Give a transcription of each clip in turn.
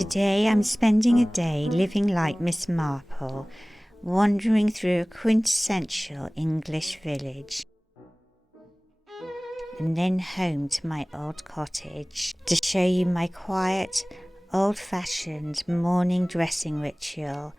Today I'm spending a day living like Miss Marple, wandering through a quintessential English village, and then home to my old cottage to show you my quiet, old-fashioned morning dressing ritual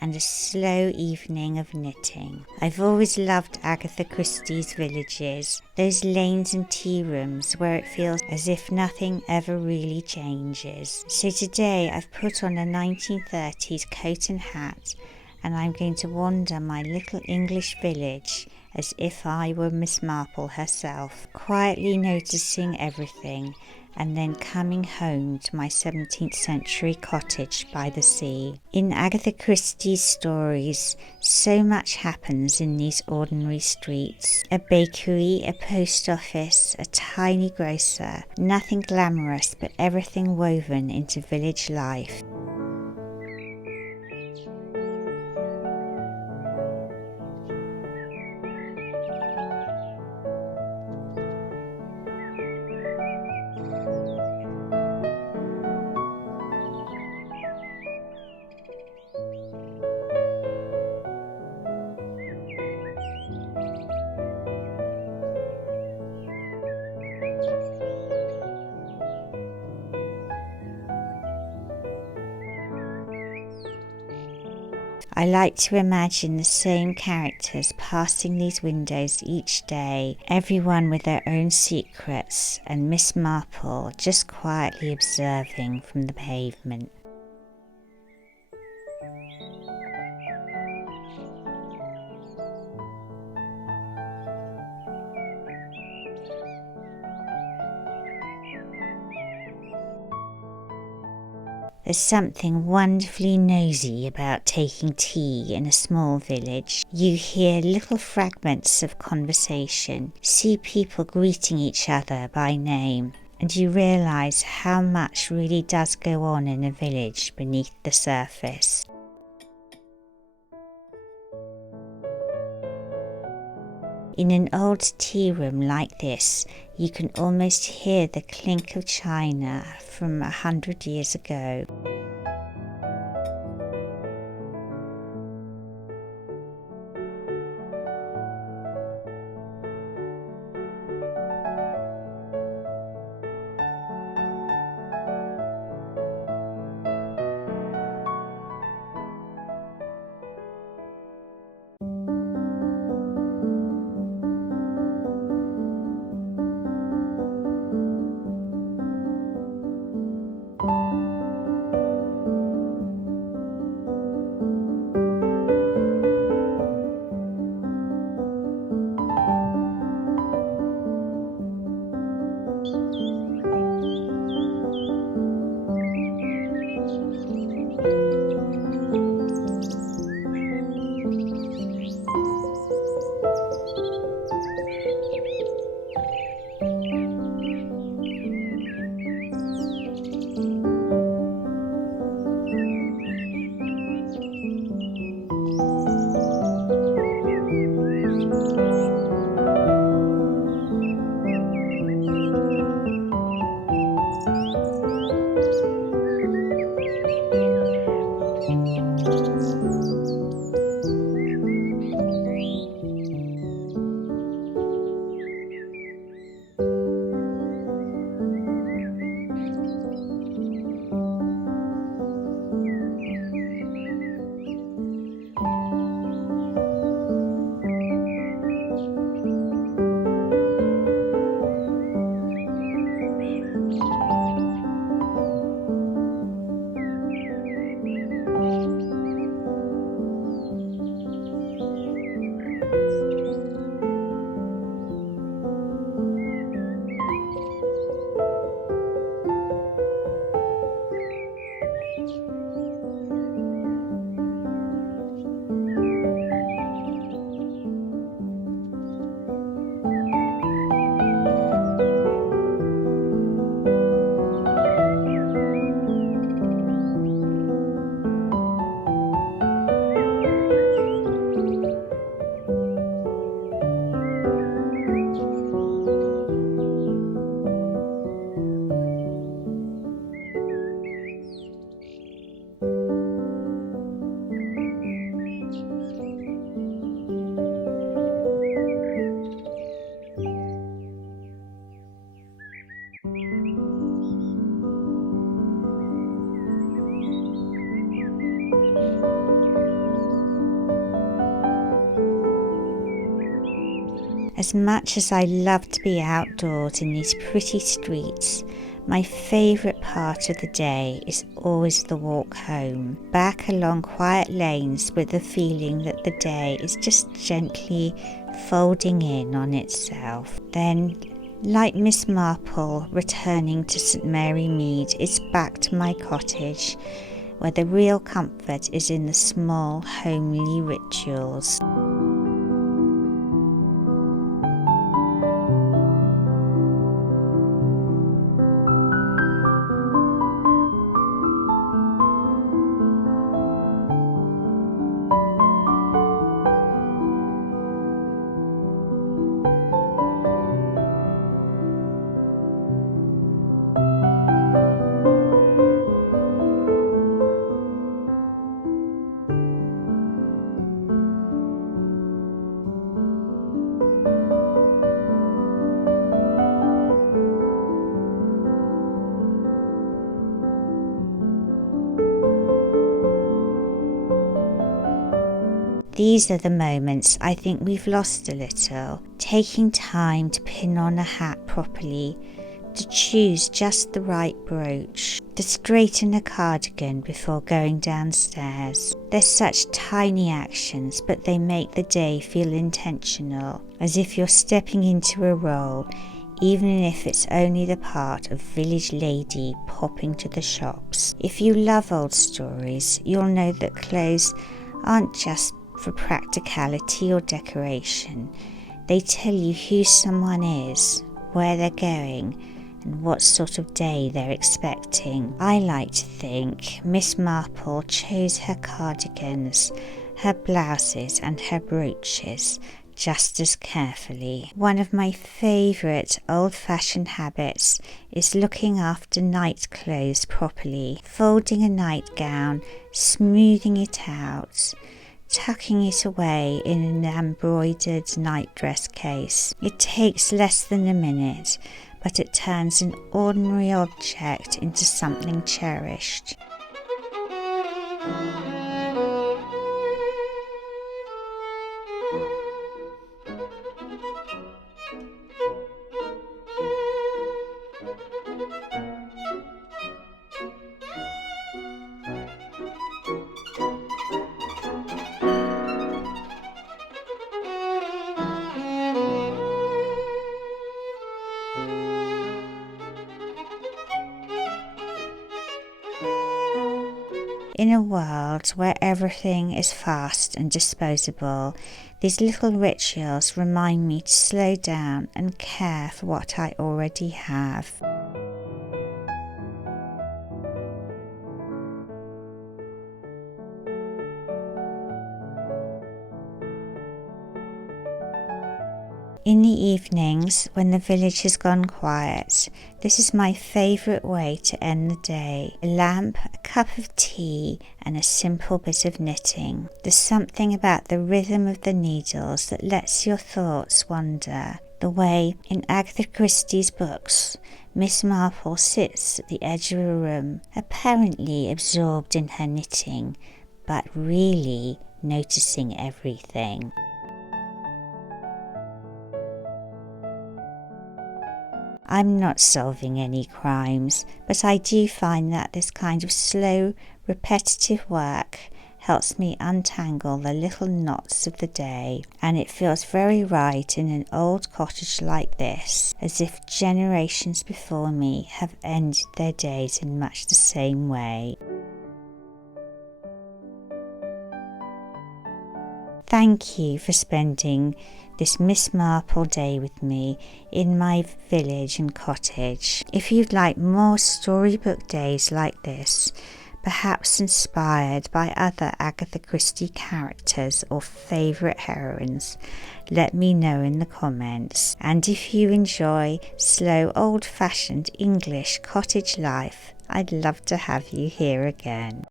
and a slow evening of knitting. I've always loved Agatha Christie's villages, those lanes and tea rooms where it feels as if nothing ever really changes. So today I've put on a 1930s coat and hat, and I'm going to wander my little English village as if I were Miss Marple herself, quietly noticing everything and then coming home to my 17th century cottage by the sea. In Agatha Christie's stories, so much happens in these ordinary streets. A bakery, a post office, a tiny grocer, nothing glamorous but everything woven into village life. I like to imagine the same characters passing these windows each day, everyone with their own secrets, and Miss Marple just quietly observing from the pavement. There's something wonderfully nosy about taking tea in a small village. You hear little fragments of conversation, see people greeting each other by name, and you realise how much really does go on in a village beneath the surface. In an old tea room like this, you can almost hear the clink of china from 100 years ago. As much as I love to be outdoors in these pretty streets, my favourite part of the day is always the walk home, back along quiet lanes with the feeling that the day is just gently folding in on itself. Then, like Miss Marple returning to St Mary Mead, it's back to my cottage, where the real comfort is in the small, homely rituals. These are the moments I think we've lost a little, taking time to pin on a hat properly, to choose just the right brooch, to straighten a cardigan before going downstairs. They're such tiny actions, but they make the day feel intentional, as if you're stepping into a role, even if it's only the part of village lady popping to the shops. If you love old stories, you'll know that clothes aren't just for practicality or decoration. They tell you who someone is, where they're going, and what sort of day they're expecting. I like to think Miss Marple chose her cardigans, her blouses and her brooches just as carefully. One of my favourite old-fashioned habits is looking after night clothes properly, folding a nightgown, smoothing it out, tucking it away in an embroidered nightdress case. It takes less than a minute, but it turns an ordinary object into something cherished. In a world where everything is fast and disposable, these little rituals remind me to slow down and care for what I already have. In the evenings, when the village has gone quiet, this is my favourite way to end the day. A lamp, a cup of tea and a simple bit of knitting. There's something about the rhythm of the needles that lets your thoughts wander. The way in Agatha Christie's books, Miss Marple sits at the edge of a room, apparently absorbed in her knitting, but really noticing everything. I'm not solving any crimes, but I do find that this kind of slow, repetitive work helps me untangle the little knots of the day, and it feels very right in an old cottage like this, as if generations before me have ended their days in much the same way. Thank you for spending this Miss Marple day with me in my village and cottage. If you'd like more storybook days like this, perhaps inspired by other Agatha Christie characters or favourite heroines, let me know in the comments. And if you enjoy slow, old-fashioned English cottage life, I'd love to have you here again.